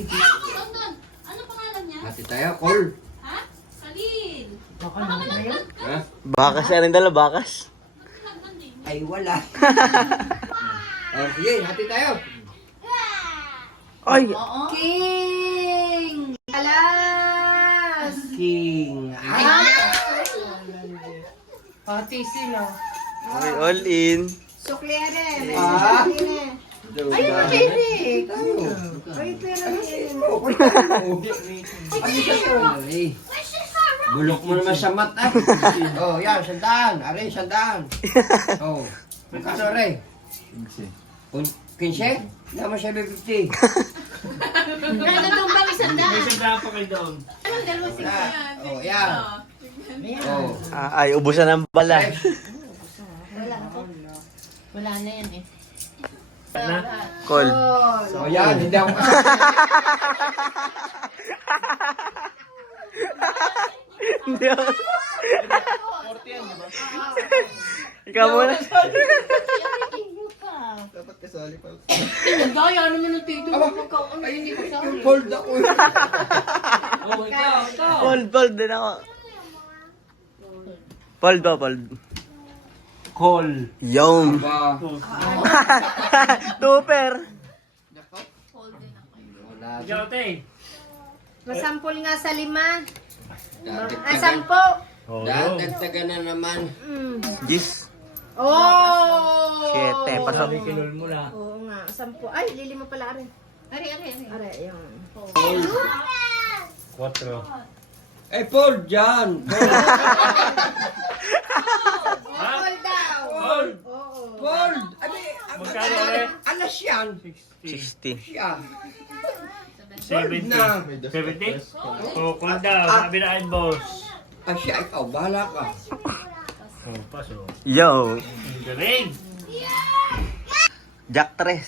Ano pangalan niya? Hati tayo, call. Ha? Salin. Baka na yun. Ha? Bakas na rin dala, bakas. Ay, wala. Sige, hati tayo. Ay! King! Alas! King. Pati sila. Okay, all in. Suklere. Ah. Ay, makinig. Ay, pero Ay, bulok mo naman sa mata. Oh, yan, sandaan. Aray, sandaan. Oh, magkano rin? 15? Naman siya 50. Kaya tumbang isang May daan. isang daan pa kayo doon. Anong dalawa six Wala. yan? Oh, yan. Oh. Ay, ubusan ng bala. Wala na yan eh. Na? Call. Oh, yan. Hindi ako Hindi ako. Ikaw muna. Ang gaya naman ng tito. Ay, yung cold ako. Oh, ikaw. Fold din ako. Fold ba, fold? Call. Yung. Ba? Tupper. Wala. Ikaw, te. masampol nga sa 5. Dagdagan. 10. Oh, Dagdagan na naman. Gis. Oh! 7. Pasok. kinul mo na. Oo nga, 10. Ay, lilima pala rin. Ari. Are, yung... 4. Eh, Paul, dyan. Ha? Hold daw! Call. Oo. Paul, abi, Magkano rin? alas yan. 60. Siya. 70. Na. 70? Oh, call daw. Sabi na ayun, boss. Ay, siya, ikaw, bahala ka. Oh, paso. Yo. Galing. Jack 3.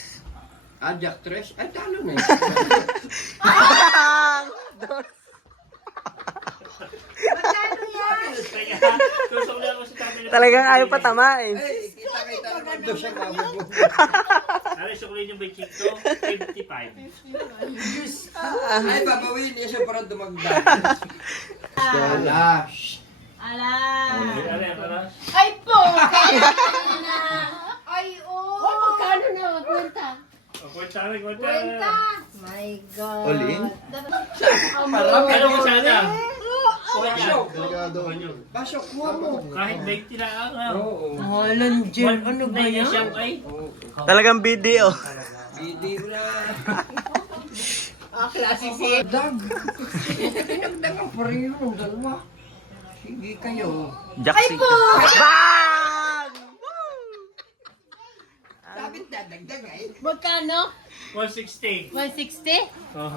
Ah, Jack Tres? Ay, talo na eh. Magkano yan? Kaya, tusok lang ako sa tabi na. Talagang ayaw patamain. Ay, kita naman doon siya mabubuhay. Ano, sukulin yung may chick to? 55. Ay, babawin niya siya para dumagdag. Alas. Ala. Ano? Ay po! Ay, oh! Magkano na? Magkwenta. Oh, kwenta rin, kwenta. Kwenta! My God! All in? Marami. Ano mo sana? Pasok. Ano? Pasok mo. Kahit 20 na ang Oo. Walang dyan. Ano ba yan? Siyang ay. Talagang video. Hindi mo na. Ah, klase si... Dag. Dinagdagan pa rin yun ng dalawa. Sige kayo. Jack Ay 6. po! Bang! Sabi dadagdag eh. Magkano? 160. 160? Oh,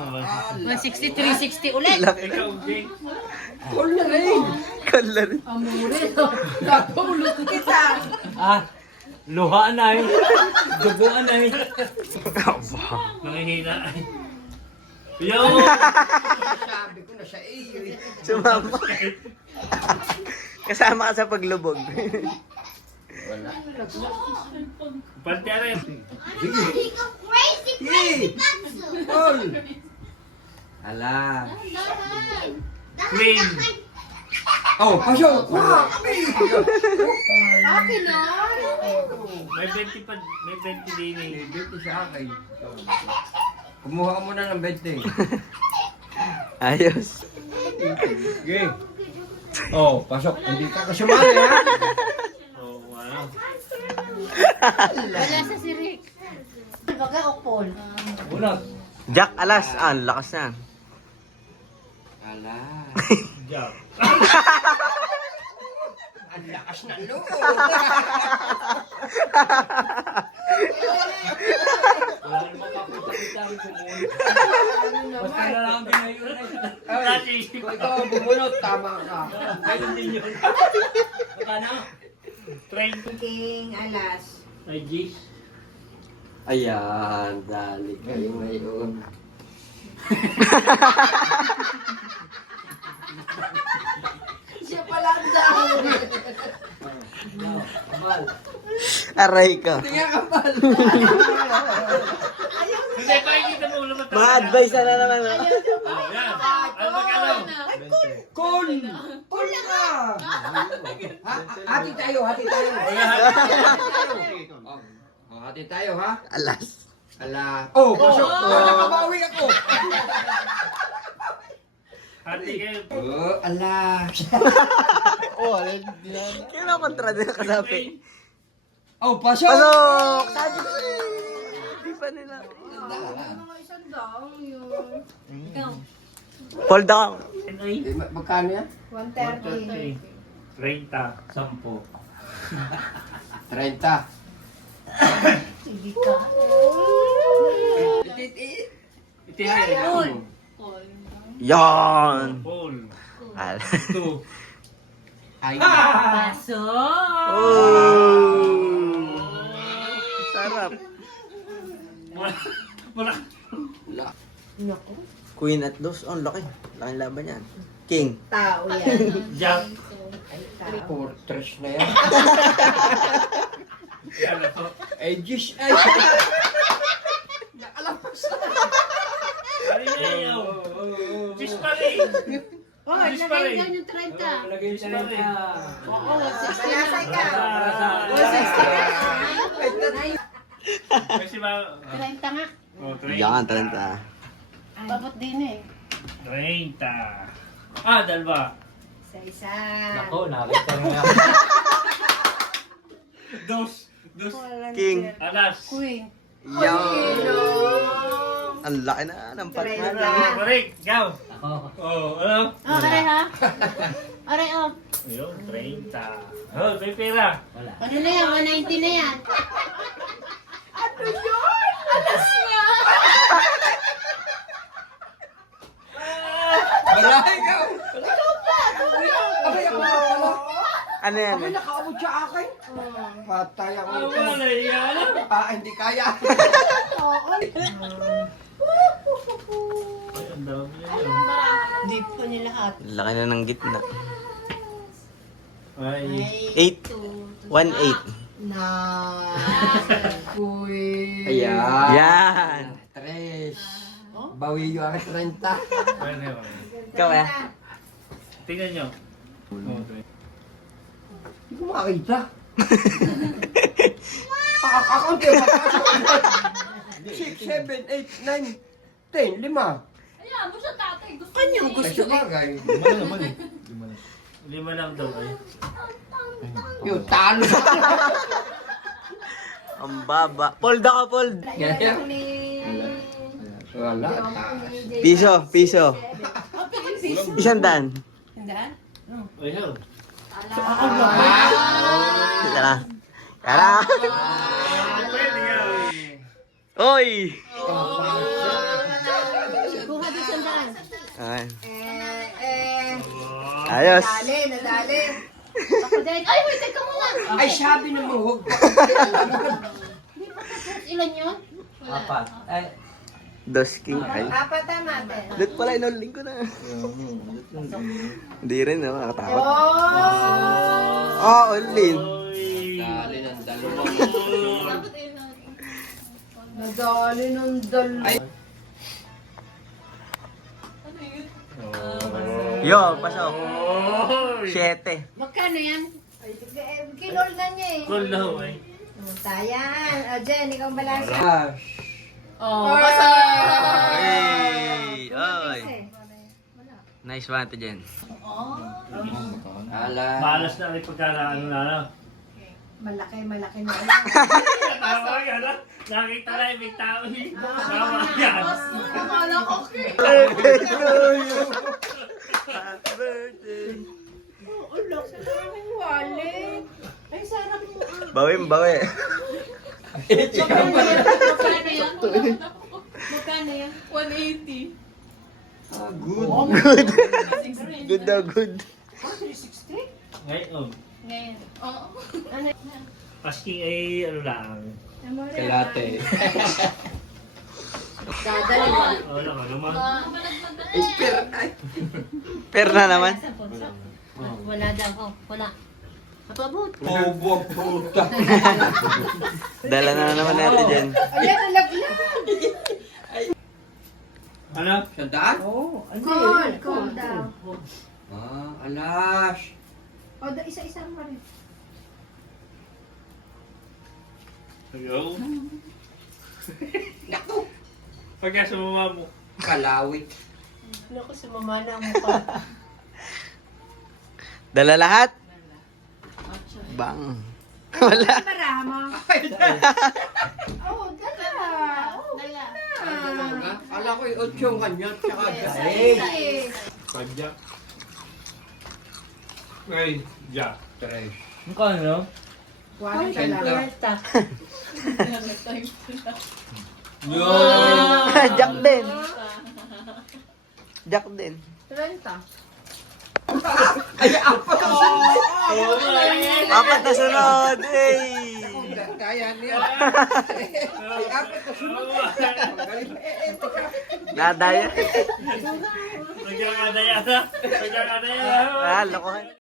160, 360 ulit. ikaw, Jake. Call na rin. Color. Napulot kita! Ah, luhaan na eh. Dubuan na eh. Nangihina ay. Yo! Sabi ko na siya eh. Sumama. Kasama ka sa paglubog. Wala. Pantya rin. Sige. Call. Ala. Queen. Oh, pasok. Wow. Akin na! May 20 pa, may 20 din eh. Dito sa akin. Kumuha ka muna ng 20. Ayos. Sige. Oh, pasok. Hindi ka kasumali ha. Oh, wow. Wala sa si Rick. Baga o Paul? Bulag. Jack alas. Ah, lakas na. Ala. Jack. Ang lakas na loob. Wala rin makapunta sa mall. Basta na lang ginayon ay. Dati. Kung ikaw ang bumunot, tama ka. Ayun din yun. Baka na. Train. King Alas. Ay, Gis. Ayan, dali kayo ngayon. Siya pala ang dahil. Aray ka. Tingnan ka pala. Hindi, pakikita mo ulo mo. Mga Ina-advise na naman. Oh, yan. Ano magkano? Cool! Cool na ka! Ha? Hati tayo, hati tayo. Oh, hati tayo, ha? Alas. Ala. Oh, pasok. Nakabawi ako. Hati kayo. Oh, ala. Kailan kontra din ang kasapi? Oh, pasok. Pasok! Sabi ko eh. Hindi pa nila. Mga isang daong yun. Fold down. Ay, Magkano yan? 130. 30. 10. 30. Sige ka. Itinay. Yan! Paul. Alas. 2. Ay. Paso. Oh! Sarap. Wala. Naku. Queen at dos. Oh, laki. Laking laban yan. King. Tao yan. Jack. Ay, tao. Fortress na yan. Yan ako. Ay, Diyos. Ay. Ano na yun? Cheese pa rin. Oh, Cheese pa rin. lagay dyan yung 30. Lagay siya na. Oo, 160 Lasay ka. Kasi ba? 30 nga. Oh, 30. Yan, 30. Babot din eh. 30. Ah, dalawa. Isa-isa. nakita mo yan. Dos. King. Alas. Queen. Yan. Ang laki na ng partner. Balik. Ikaw. Oh, ano? Oh, aray ha? Aray oh. Ayun, 30. Oh, may pera. Ano na yan? 190 na yan. Baray ka. Abay, ako nga pala. Ano yan? Abay, nakaabot siya akin. Patay ako. Ah, wala na yan. Hindi kaya. Ay, ang dami yan. Hindi po niya lahat. Laki na ng gitna. Ay. 8. 1-8. Na. Queen. Ayan. Yan. Tres. Bawi yung aking 30. Ay, na yun. Ikaw eh. Tingnan nyo. Oh, Hindi ko makakita. Pakakakunti. 6, 7, 8, 9, 10, 5. Kanyang Ay, gusto eh. sabagay. Lima lang daw ay. Yung talo. Ang baba. Fold ako, fold. Ganyan. Wala. Piso, piso. Isang daan. Tandaan? Ayun. Tara. Tara. Pwede yan. Oy! Kuha din sandaan. Ay. Eh. Ayos. Nadali, nadali. Ako din. Ay, wait, teka muna. Ay, sabi naman, huwag pa. Ilan yun? Dos king. Ay. Apat tama din. Dut pala, inuling ko na. Hindi rin, no? Nakatakot. Oh! Oh, ulin. Oy. Dali ng dalawa. Nadali ng dalawa. Yo, pasok. Oy. 7. Magkano yan? Kinol na niya eh. Cool na ho ay. Tayan. O, Jen, ikaw ang balansa. Gosh. Oh, basta. Hey! Oy! Nice one to Jen. Ala. Malas na rin pagkala ano na ano. Malaki, malaki na. Tama yan ah. Nakita na yung may tao eh. Tama yan. Akala ko. Birthday to you! Happy birthday! Ulo, sa daming wallet. Ay, sarap mo. Bawi, bawi. Magkano yan? Magkano yan? 180. Good. Good daw, good. 360? Ngayon. Ngayon. Oo. Asking ay ano lang. Kalate. Dadalawa. Wala ka naman. Per na naman. Wala daw. Oh, wala. Napabot. Bobo ang puta. Dala na naman natin dyan. Ayan, nalaglag. Ano? 100? Oo. Ano Call daw. Alas. O, isa-isa mo rin. Ayaw. Naku. Pagka sa mama mo. Kalawit. Naku, si mama na ang mukha. Dala lahat? Bang. Wala. Para mo. Oo, dala. Oo, dala. Kala ko yung 8 yung kanya. Tsaka Ay. Padya. Ay, ja. 3. Ang kano? Wala Senta. Yun! Jack din. Jack din. 30. Apat na sunod. Hey. Kaya niya. Ay, apat na sunod. Nadaya. Nagkakadaya na. Nagkakadaya na. Ah, lokohan.